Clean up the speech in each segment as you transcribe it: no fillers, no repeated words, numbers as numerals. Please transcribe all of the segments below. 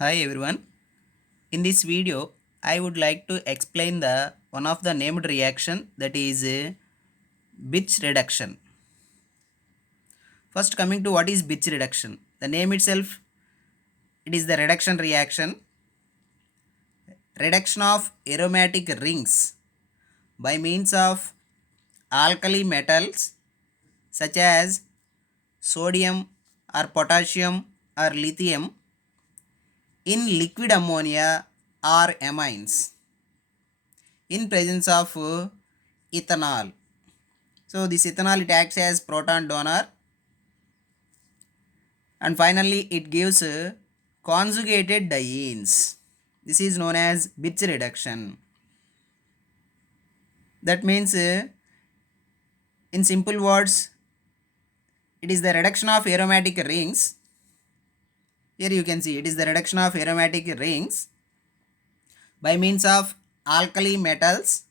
Hi everyone. In this video, I would like to explain the one of the named reaction, that is Birch reduction. First, coming to what is Birch reduction. The name itself, it is the reduction reaction. Reduction of aromatic rings by means of alkali metals such as sodium or potassium or lithium in liquid ammonia or amines in presence of ethanol. So this ethanol, it acts as proton donor, and finally it gives conjugated dienes. This is known as Birch reduction. That means in simple words, it is the reduction of aromatic rings. Here you can see it is the reduction of aromatic rings by means of alkali metals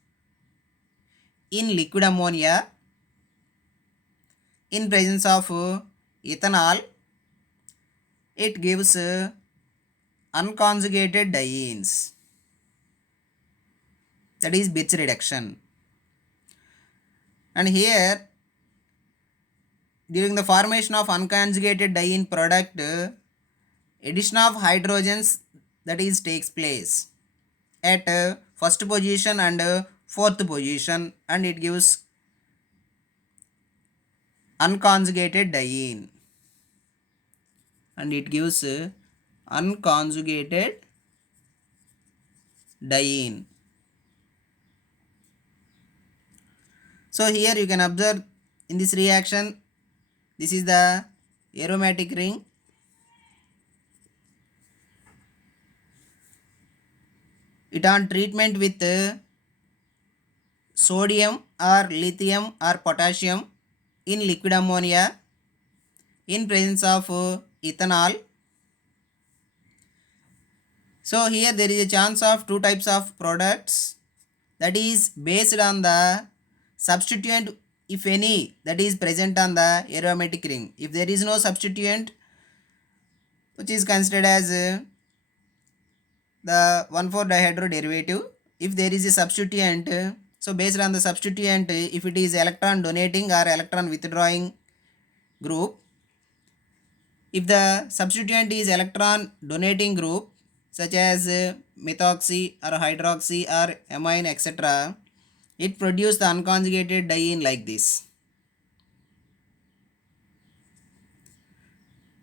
in liquid ammonia in presence of ethanol. It gives unconjugated dienes, that is Birch reduction. And here, during the formation of unconjugated diene product, addition of hydrogens, that is takes place at first position and fourth position, and it gives unconjugated diene, and it gives unconjugated diene. So here you can observe in this reaction, this is the aromatic ring. It on treatment with sodium or lithium or potassium in liquid ammonia in presence of ethanol. So here there is a chance of two types of products, that is based on the substituent, if any, that is present on the aromatic ring. If there is no substituent, which is considered as the 1,4-dihydro derivative. If there is a substituent, so based on the substituent, if it is electron donating or electron withdrawing group, if the substituent is electron donating group such as methoxy or hydroxy or amine, etc., it produces the unconjugated diene like this.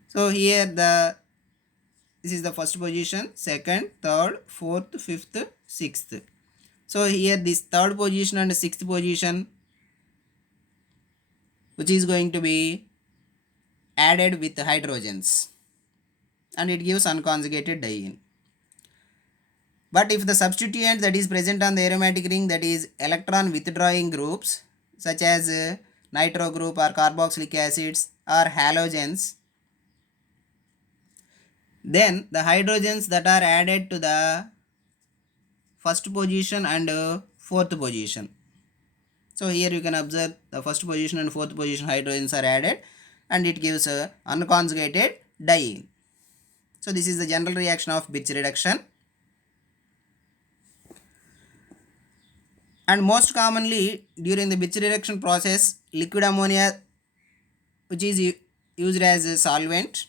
So here this is the first position, second, third, fourth, fifth, sixth. So here this third position and sixth position, which is going to be added with hydrogens, and it gives unconjugated diene. But if the substituent that is present on the aromatic ring, that is electron withdrawing groups such as nitro group or carboxylic acids or halogens, then the hydrogens that are added to the first position and fourth position. So here you can observe the first position and fourth position hydrogens are added, and it gives a unconjugated diene. So this is the general reaction of Birch reduction. And most commonly during the Birch reduction process, liquid ammonia, which is used as a solvent,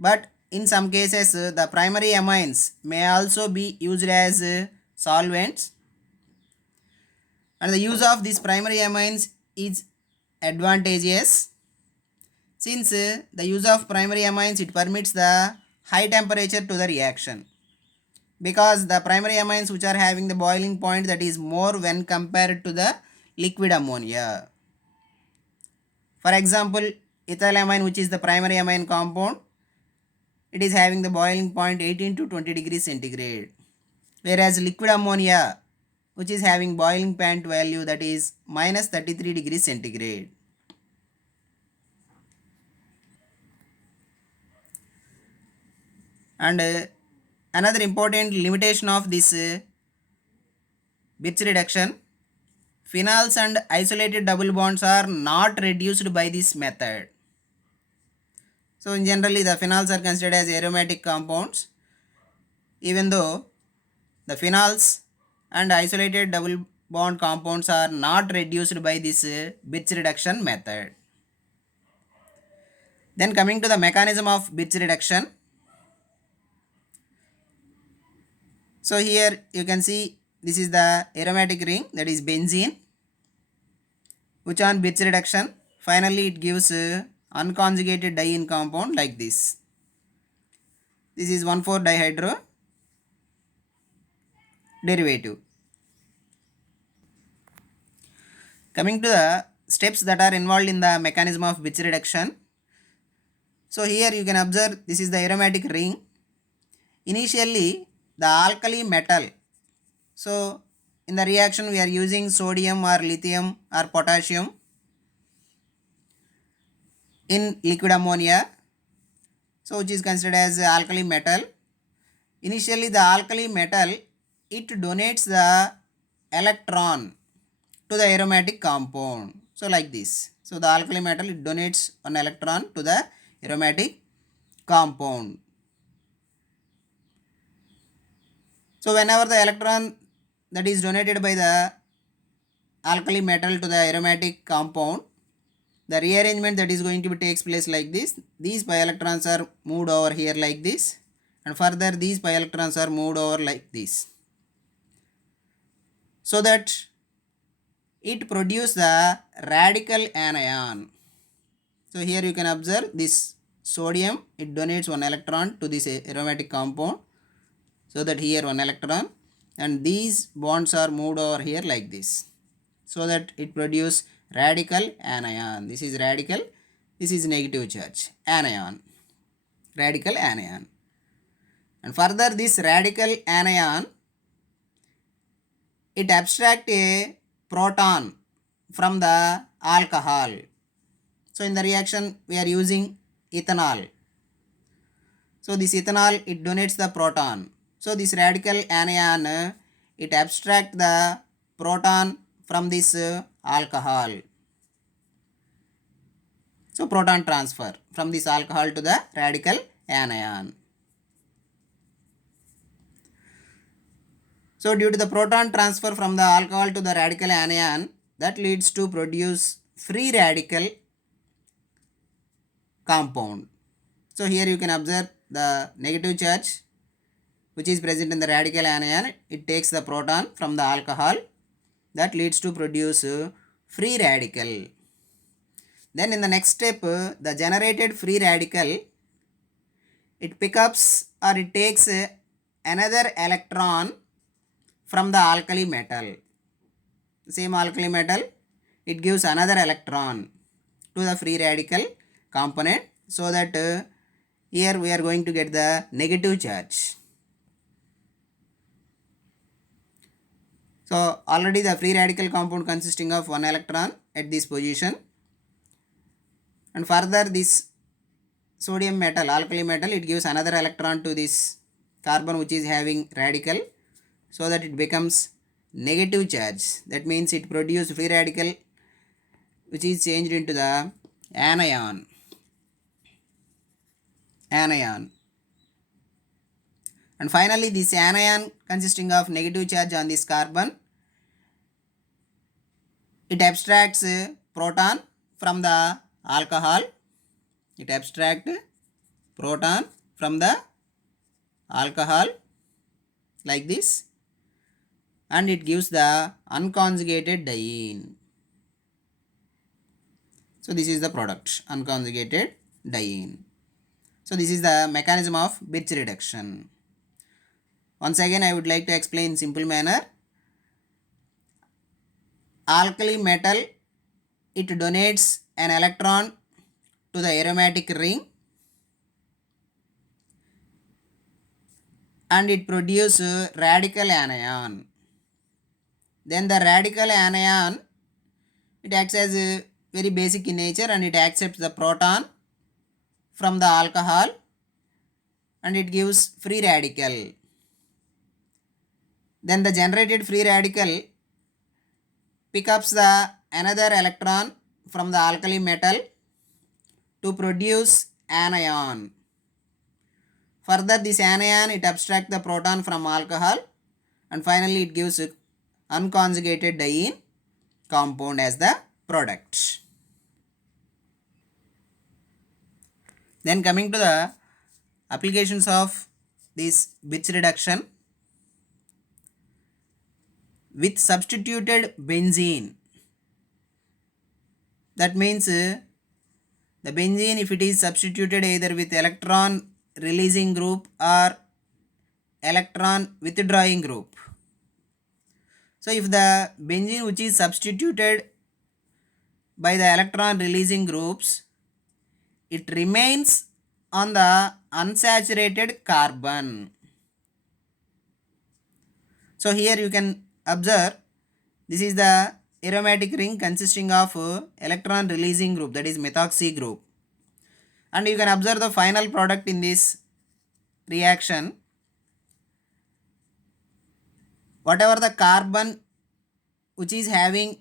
but in some cases the primary amines may also be used as solvents, and the use of these primary amines is advantageous since the use of primary amines, it permits the high temperature to the reaction, because the primary amines which are having the boiling point, that is more when compared to the liquid ammonia. For example, ethylamine, which is the primary amine compound, it is having the boiling point 18 to 20 degrees centigrade, whereas liquid ammonia, which is having boiling point value, that is minus 33 degrees centigrade. And another important limitation of this Birch reduction, phenols and isolated double bonds are not reduced by this method. So in generally the phenols are considered as aromatic compounds, even though the phenols and isolated double bond compounds are not reduced by this Birch reduction method. Then coming to the mechanism of Birch reduction. So here you can see this is the aromatic ring, that is benzene, which on Birch reduction finally it gives unconjugated diene compound like this. This is 1,4-dihydro derivative. Coming to the steps that are involved in the mechanism of Birch reduction. So here you can observe this is the aromatic ring. Initially the alkali metal. So in the reaction we are using sodium or lithium or potassium in liquid ammonia. So which is considered as alkali metal. Initially the alkali metal, it donates the electron to the aromatic compound. So like this. So the alkali metal, it donates one electron to the aromatic compound. So whenever the electron that is donated by the alkali metal to the aromatic compound, the rearrangement that is going to be takes place like this. These pi electrons are moved over here like this, and further these pi electrons are moved over like this, so that it produces the radical anion. So here you can observe this sodium, it donates one electron to this aromatic compound, so that here one electron, and these bonds are moved over here like this, so that it produces radical anion. This is radical, this is negative charge, anion, radical anion. And further this radical anion, it abstract a proton from the alcohol. So in the reaction we are using ethanol. So this ethanol, it donates the proton. So this radical anion, it abstract the proton from this alcohol. So proton transfer from this alcohol to the radical anion. So due to the proton transfer from the alcohol to the radical anion, that leads to produce free radical compound. So here you can observe the negative charge which is present in the radical anion. It takes the proton from the alcohol, that leads to produce free radical. Then in the next step, the generated free radical, it picks up or it takes another electron from the alkali metal. Same alkali metal, it gives another electron to the free radical component, so that here we are going to get the negative charge. So already the free radical compound consisting of one electron at this position, and further this sodium metal, alkali metal, it gives another electron to this carbon which is having radical, so that it becomes negative charge. That means it produces free radical which is changed into the anion. And finally this anion consisting of negative charge on this carbon, it abstracts proton from the alcohol. It abstracts proton from the alcohol like this, and it gives the unconjugated diene. So this is the product, unconjugated diene. So this is the mechanism of Birch reduction. Once again I would like to explain in simple manner. Alkali metal, it donates an electron to the aromatic ring, and it produces radical anion. Then the radical anion, it acts as very basic in nature, and it accepts the proton from the alcohol, and it gives free radical. Then the generated free radical picks up the another electron from the alkali metal to produce anion. Further, this anion, it abstracts the proton from alcohol, and finally it gives unconjugated diene compound as the product. Then coming to the applications of this Bitch reduction with substituted benzene. That means the benzene, if it is substituted either with electron releasing group or electron withdrawing group. So if the benzene which is substituted by the electron releasing groups, it remains on the unsaturated carbon. So here you can observe this is the aromatic ring consisting of electron releasing group, that is methoxy group, and you can observe the final product in this reaction. Whatever the carbon which is having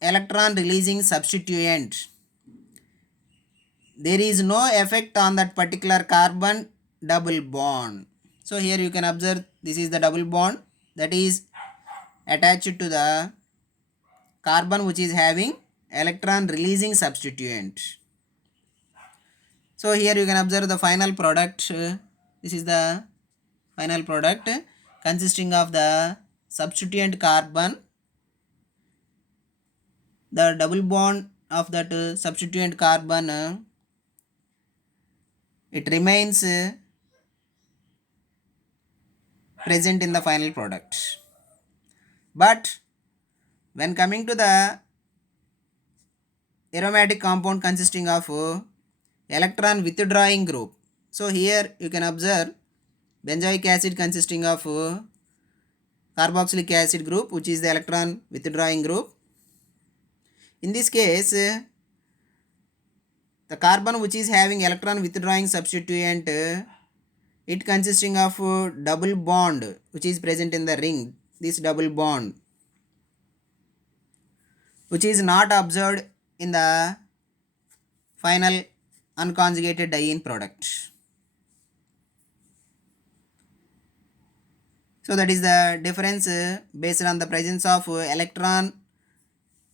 electron releasing substituent, there is no effect on that particular carbon double bond. So here you can observe this is the double bond that is attached to the carbon which is having electron releasing substituent. So here you can observe the final product. This is the final product consisting of the substituent carbon. The double bond of that substituent carbon, it remains present in the final product. But when coming to the aromatic compound consisting of electron withdrawing group, so here you can observe benzoic acid consisting of carboxylic acid group, which is the electron withdrawing group. In this case, the carbon which is having electron withdrawing substituent, it consisting of double bond which is present in the ring. This double bond which is not observed in the final unconjugated diene product. So that is the difference based on the presence of electron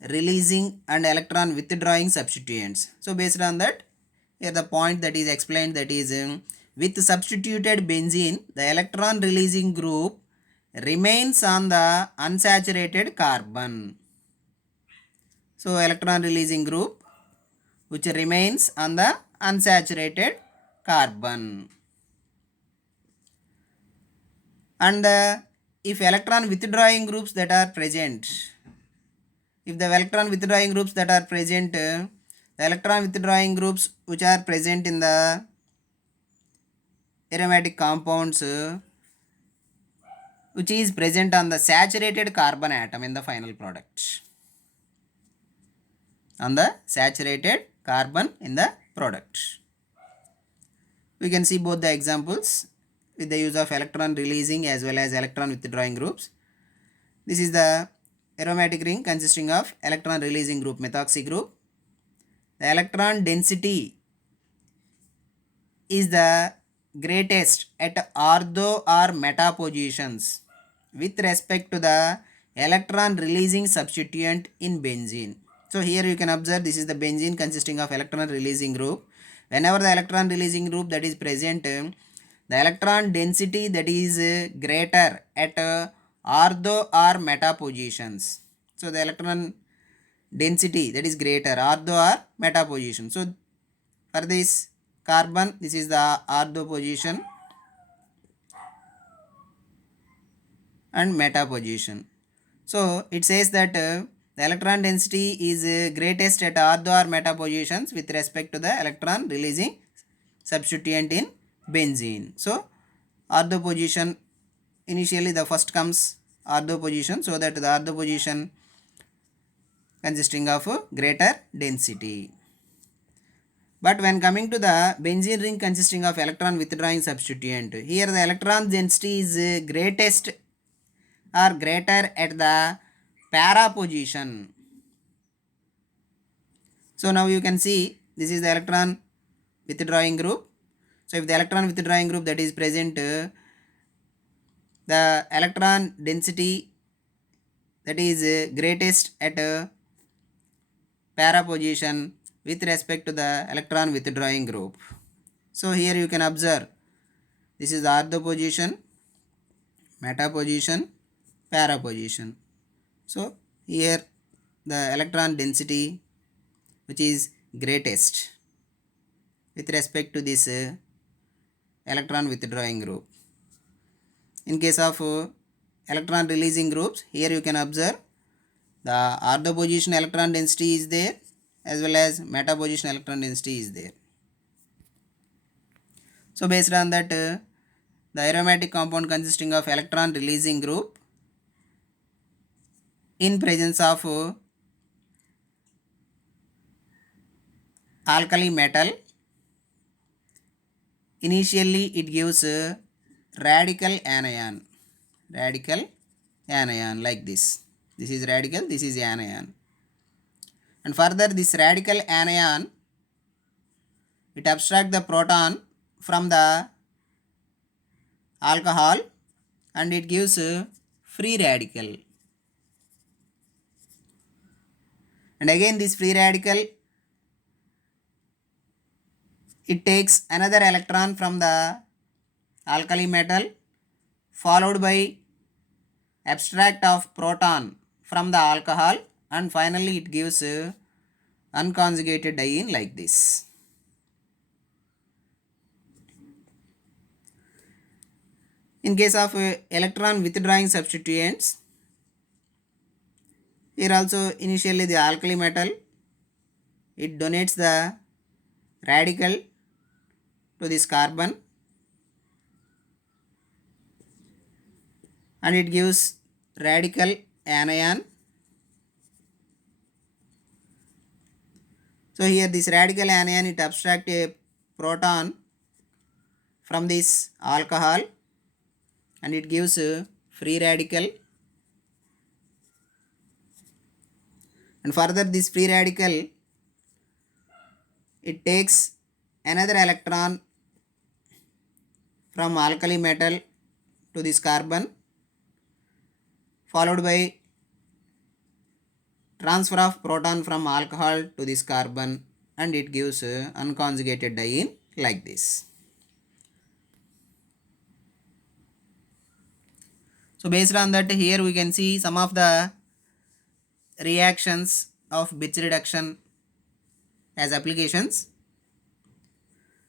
releasing and electron withdrawing substituents. So based on that, here the point that is explained, that is with substituted benzene, the electron releasing group remains on the unsaturated carbon. So electron releasing group which remains on the unsaturated carbon. And if electron withdrawing groups that are present, if the electron withdrawing groups that are present, the electron withdrawing groups which are present in the aromatic compounds, which is present on the saturated carbon atom in the final product, on the saturated carbon in the product. We can see both the examples with the use of electron releasing as well as electron withdrawing groups. This is the aromatic ring consisting of electron releasing group, methoxy group. The electron density is the greatest at ortho or meta positions with respect to the electron releasing substituent in benzene. So here you can observe this is the benzene consisting of electron releasing group. Whenever the electron releasing group that is present, the electron density that is greater at ortho or meta positions. So the electron density that is greater ortho or meta position. So for this carbon, this is the ortho position and meta position. So it says that the electron density is greatest at ortho or meta positions with respect to the electron releasing substituent in benzene. So ortho position, initially the first comes ortho position, so that the ortho position consisting of greater density. But when coming to the benzene ring consisting of electron withdrawing substituent, here the electron density is greatest or greater at the para position. So now you can see this is the electron withdrawing group. So if the electron withdrawing group that is present, the electron density that is greatest at para position with respect to the electron withdrawing group. So here you can observe this is the ortho position, meta position, para position. So here the electron density which is greatest with respect to this electron withdrawing group. In case of electron releasing groups, here you can observe the ortho position electron density is there as well as meta position electron density is there. So based on that, the aromatic compound consisting of electron releasing group in presence of alkali metal, initially it gives radical anion like this. This is radical, this is anion, and further this radical anion it abstracts the proton from the alcohol and it gives free radical, and again this free radical it takes another electron from the alkali metal followed by abstract of proton from the alcohol, and finally it gives unconjugated diene like this. In case of electron withdrawing substituents, here also initially the alkali metal it donates the radical to this carbon and it gives radical anion. So here this radical anion it abstracts a proton from this alcohol and it gives free radical, and further this free radical it takes another electron from alkali metal to this carbon followed by transfer of proton from alcohol to this carbon and it gives unconjugated diene like this. So based on that, here we can see some of the reactions of Birch reduction as applications.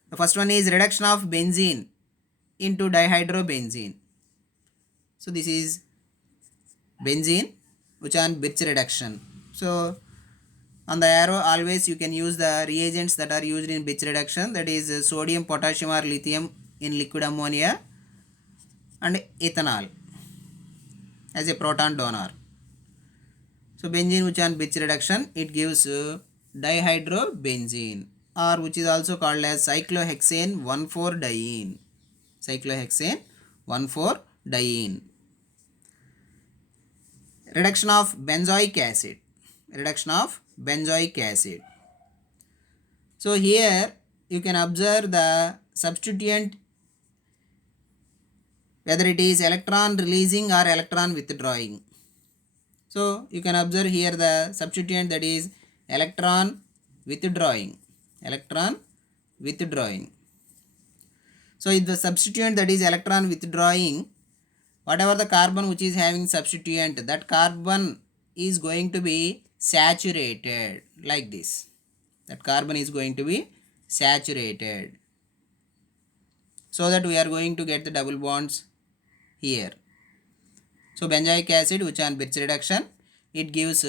The first one is reduction of benzene into dihydrobenzene. So this is benzene which on Birch reduction. So on the arrow always you can use the reagents that are used in Birch reduction, that is sodium, potassium or lithium in liquid ammonia and ethanol as a proton donor. So benzene which on Birch reduction it gives dihydrobenzene, or which is also called as cyclohexane 1,4-diene. Cyclohexane 1,4-diene. Reduction of benzoic acid. Reduction of benzoic acid. So here you can observe the substituent whether it is electron releasing or electron withdrawing. So you can observe here the substituent that is electron withdrawing. Electron withdrawing. So if the substituent that is electron withdrawing, whatever the carbon which is having substituent, that carbon is going to be saturated like this. That carbon is going to be saturated, so that we are going to get the double bonds here. So benzoic acid which on Birch reduction it gives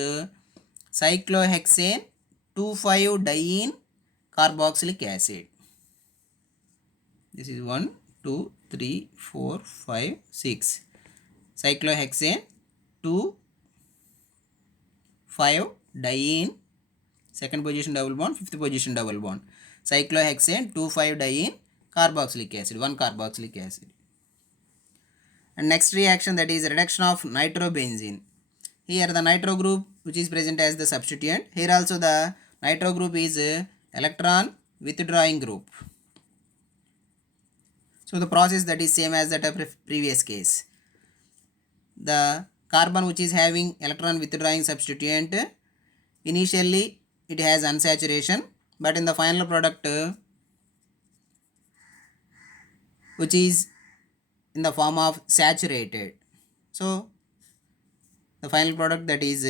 cyclohexane 2,5-diene carboxylic acid. This is 1, 2, 3, 4, 5, 6. Cyclohexane 2,5-diene, second position double bond, fifth position double bond. Cyclohexane 2,5-diene carboxylic acid, 1 carboxylic acid. And next reaction that is reduction of nitrobenzene. Here the nitro group which is present as the substituent. Here also the nitro group is electron withdrawing group. So the process that is same as that of previous case. The carbon which is having electron withdrawing substituent, initially it has unsaturation, but in the final product which is in the form of saturated. So the final product that is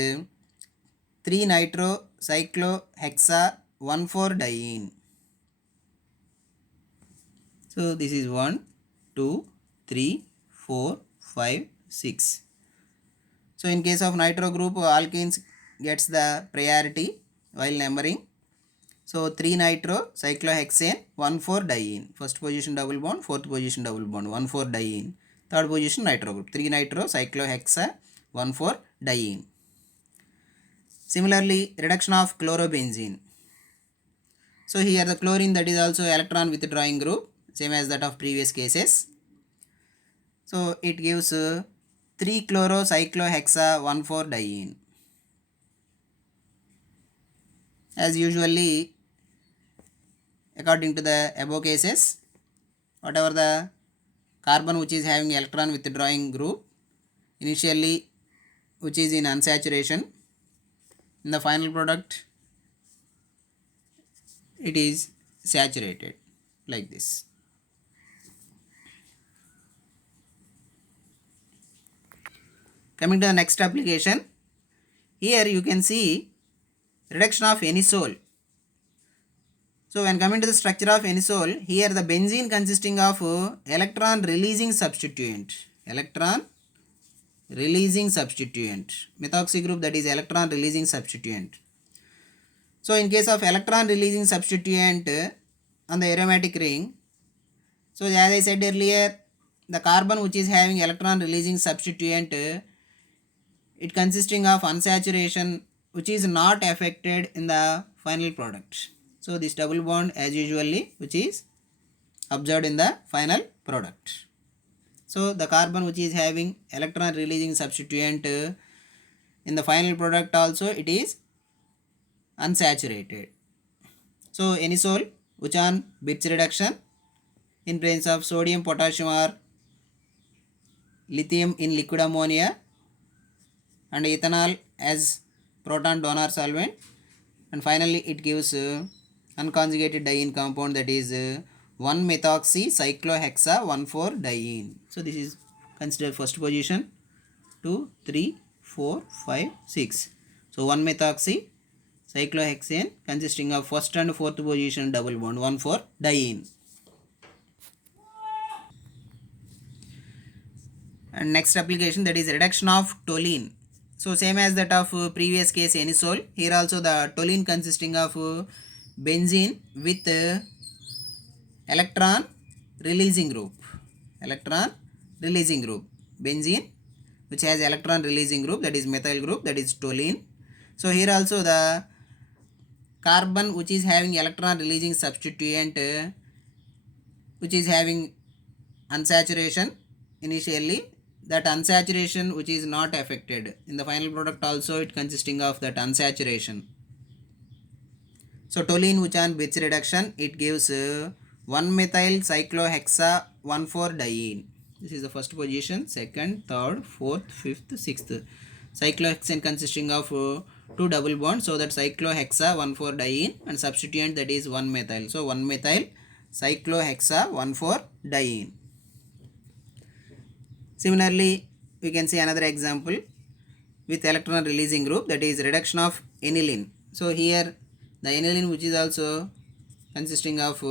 3-nitrocyclohexa 1,4-diene. So this is 1, 2, 3, 4, 5, 6. So in case of nitro group, alkenes gets the priority while numbering. So 3-nitrocyclohexane 1,4-diene. First position double bond, fourth position double bond, 1,4-diene. Third position nitro group, 3-nitrocyclohexa 1,4-diene. Similarly, reduction of chlorobenzene. So here the chlorine, that is also electron withdrawing group, same as that of previous cases. So it gives 3-chlorocyclohexa 1,4-diene. As usually, according to the above cases, whatever the carbon which is having electron withdrawing group, initially which is in unsaturation, in the final product it is saturated like this. Coming to the next application, here you can see reduction of anisole. So when coming to the structure of anisole, here the benzene consisting of electron releasing substituent, methoxy group, that is electron releasing substituent. So in case of electron releasing substituent on the aromatic ring, so as I said earlier, the carbon which is having electron releasing substituent, it consisting of unsaturation which is not affected in the final product. So this double bond as usually which is observed in the final product. So the carbon which is having electron releasing substituent in the final product also it is unsaturated. So anisole which on Birch reduction in presence of sodium, potassium or lithium in liquid ammonia and ethanol as proton donor solvent, and finally it gives unconjugated diene compound, that is 1-methoxycyclohexa 1,4-diene. So this is considered first position, 2, 3, 4, 5, 6. So 1-methoxycyclohexane consisting of first and fourth position double bond 1,4-diene. And next application, that is reduction of toluene. So same as that of previous case anisole, here also the toluene consisting of benzene with electron releasing group, benzene which has electron releasing group, that is methyl group, that is toluene. So here also the carbon which is having electron releasing substituent which is having unsaturation initially, that unsaturation which is not affected in the final product also it consisting of that unsaturation. So toluene which on Birch reduction it gives 1-methylcyclohexa 1,4-diene. This is the first position, second, third, fourth, fifth, sixth. Cyclohexane consisting of 2 double bonds, so that cyclohexa 1,4-diene and substituent that is 1-methyl. So 1-methylcyclohexa 1,4-diene. Similarly, we can see another example with electron releasing group, that is reduction of aniline. So here the aniline which is also consisting of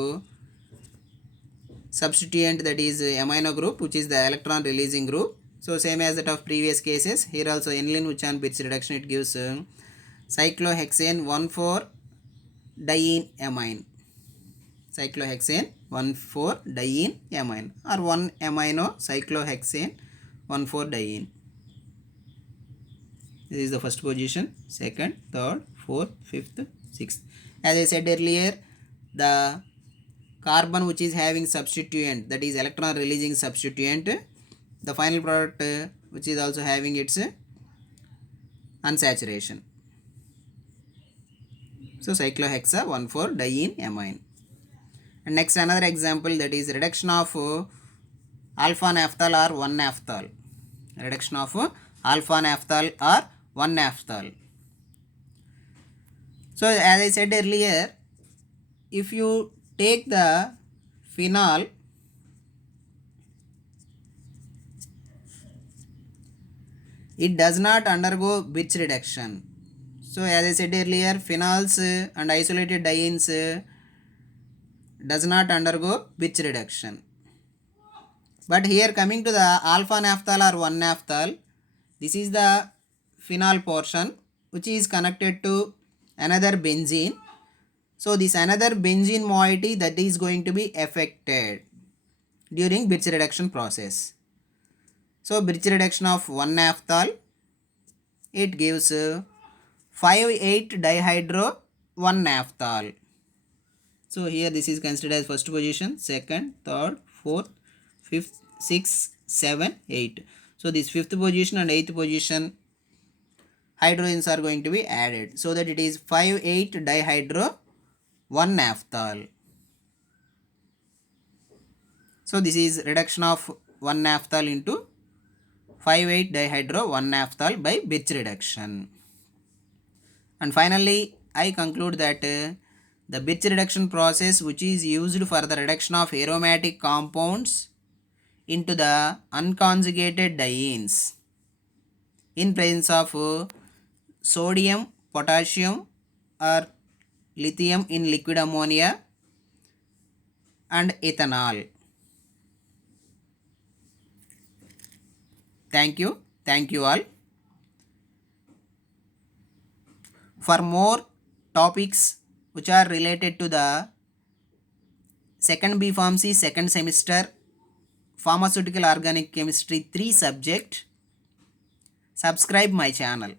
substituent, that is amino group which is the electron releasing group. So same as that of previous cases, here also aniline which on Birch reduction it gives cyclohexane 1,4-diene amine. Cyclohexane 1,4-diene amine or 1-amino cyclohexane 1,4-diene. This is the first position, second, third, fourth, fifth, sixth. As I said earlier, the carbon which is having substituent, that is electron releasing substituent, the final product which is also having its unsaturation. So cyclohexa 1,4-diene amine. And next another example, that is reduction of alpha naphthol or 1-naphthol. Reduction of alpha naphthol or 1-naphthol. So as I said earlier, if you take the phenol, it does not undergo Birch reduction. So as I said earlier, phenols and isolated dienes does not undergo Birch reduction. But here coming to the alpha naphthol or 1-naphthol, this is the phenol portion which is connected to another benzene. So this another benzene moiety that is going to be affected during Birch reduction process. So Birch reduction of 1-naphthol, it gives 5,8-dihydro 1-naphthol. So here this is considered as first position, second, third, fourth, fifth, sixth, 7, 8. So this fifth position and eighth position hydrogens are going to be added, so that it is 5,8-dihydro 1-naphthol. So this is reduction of 1-naphthol into 5,8-dihydro 1-naphthol by Birch reduction. And finally, I conclude that the Birch reduction process, which is used for the reduction of aromatic compounds into the unconjugated dienes in presence of sodium, potassium or lithium in liquid ammonia and ethanol. Thank you all. For more topics which are related to the second B Pharmacy second semester Pharmaceutical Organic Chemistry 3 subject, subscribe my channel.